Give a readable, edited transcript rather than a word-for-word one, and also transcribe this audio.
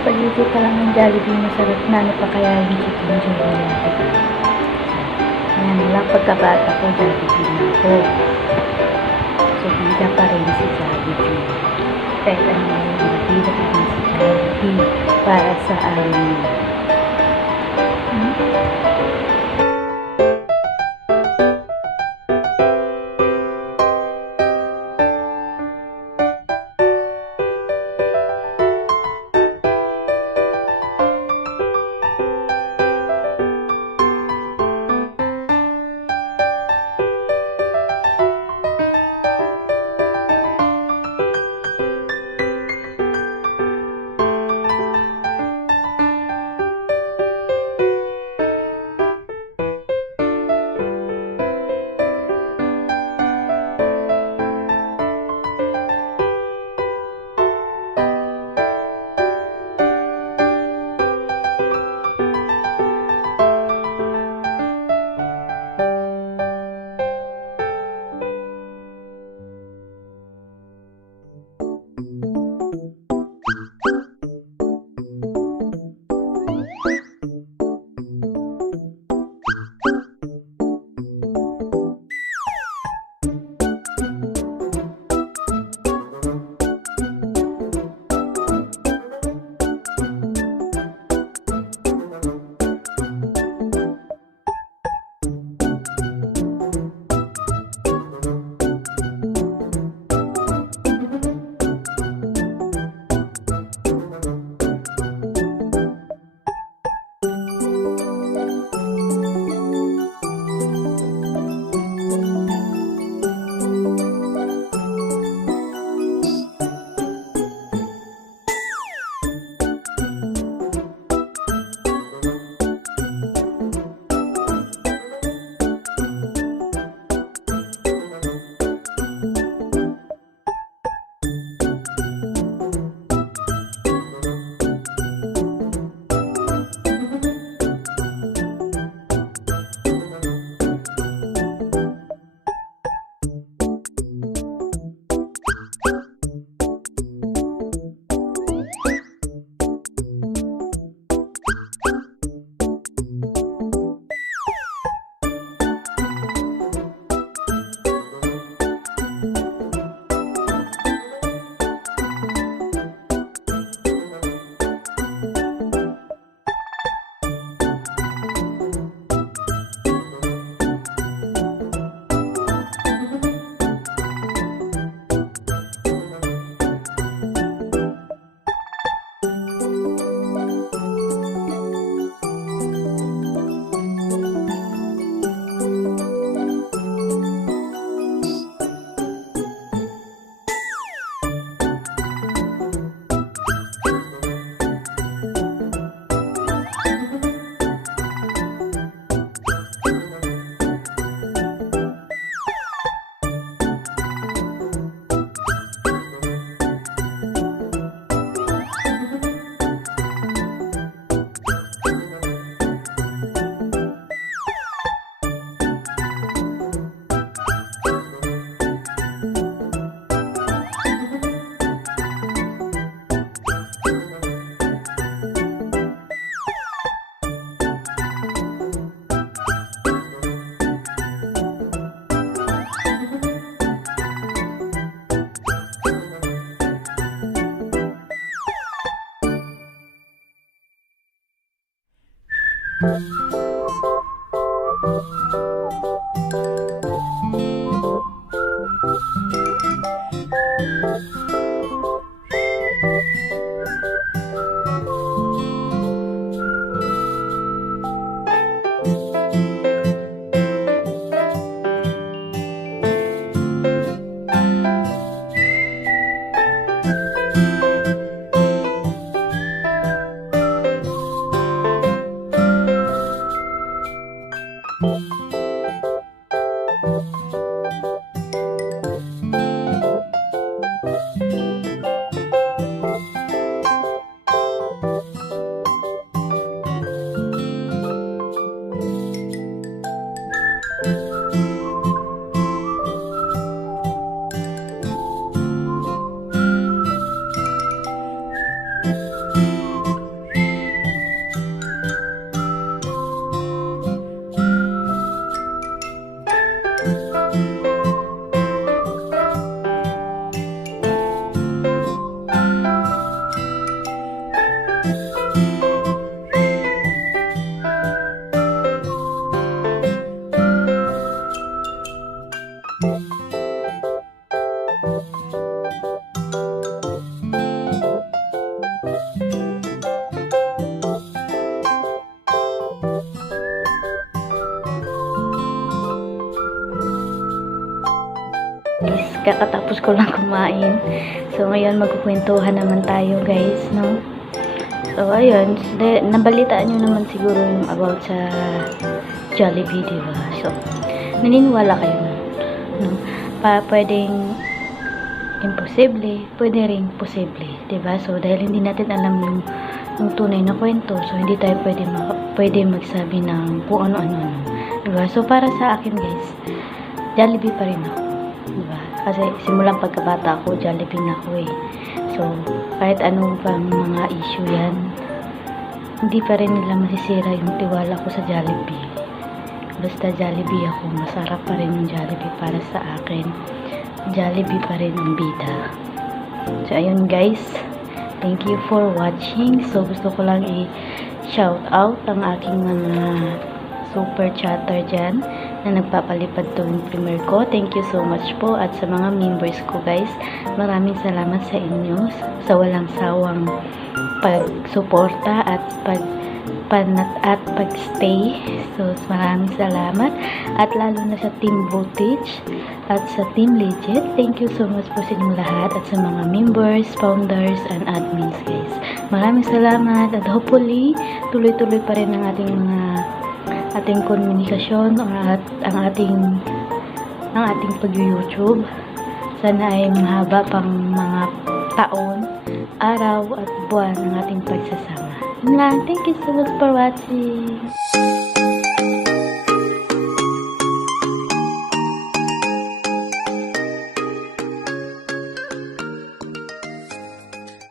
spaghetti pa lang ng Jollibee, masarap na. Ano pa kaya yung chicken jollibee natin? Ayan, wala pagkabata ko, Jollibee na ako. So, bida pa rin si Jollibee. Kahit ano yung bida pa rin si Jollibee para sa amin. kakatapos ko lang kumain. So, ngayon magkukwentuhan naman tayo, guys, no? So, ayun. Nabalitaan nyo naman siguro yung about sa Jollibee, diba? So, naniniwala kayo na, no? Pwedeng imposible, pwede rin posible, diba? So, dahil hindi natin alam yung tunay na kwento, so hindi tayo pwede magsabi ng kung ano-ano, diba? So, para sa akin, guys, Jollibee pa rin ako, diba? Kasi simulang pagkabata ako, Jollibee na ako eh. So, kahit anong pang mga issue yan, hindi pa rin nila masisira yung tiwala ko sa Jollibee. Basta Jollibee ako, masarap pa rin yung Jollibee para sa akin. Jollibee pa rin ang bida. So, ayun guys. Thank you for watching. So, gusto ko lang i-shout out ang aking mga super chatter dyan na nagpapalipad tuwing premiere ko. Thank you so much po. At sa mga members ko guys, maraming salamat sa inyo sa walang sawang pagsuporta at pagstay. So, maraming salamat. At lalo na sa Team Voltage at sa Team Legit. Thank you so much po sa inyong lahat at sa mga members, founders, and admins guys. Maraming salamat at hopefully tuloy-tuloy pa rin ang ating komunikasyon at ang ating pag-YouTube. Sana ay mahaba pang mga taon, araw at buwan ng ating pagsasama. Yun lang. Thank you so much for watching.